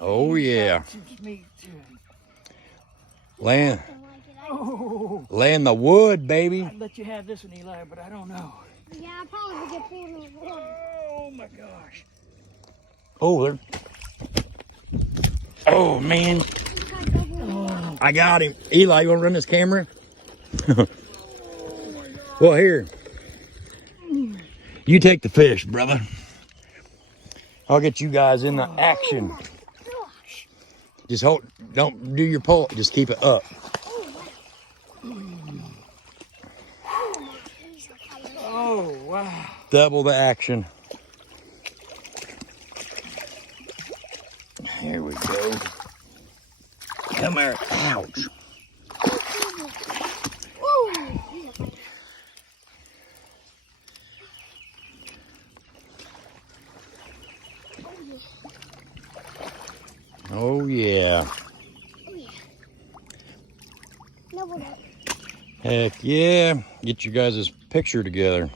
Oh yeah. Laying, laying the wood, baby. I'd let you have this one, Eli, but I don't know. Yeah, I probably would get pulled over the water. Oh my gosh. Oh, there. Oh man, I got him. Eli, you want to run this camera? Well, here. You take the fish, brother. I'll get you guys in the action. Just hold, don't do your pull, just keep it up. Oh, wow. Double the action. Here we go. Come here. Ouch. Oh yeah. Heck yeah. Get you guys' picture together.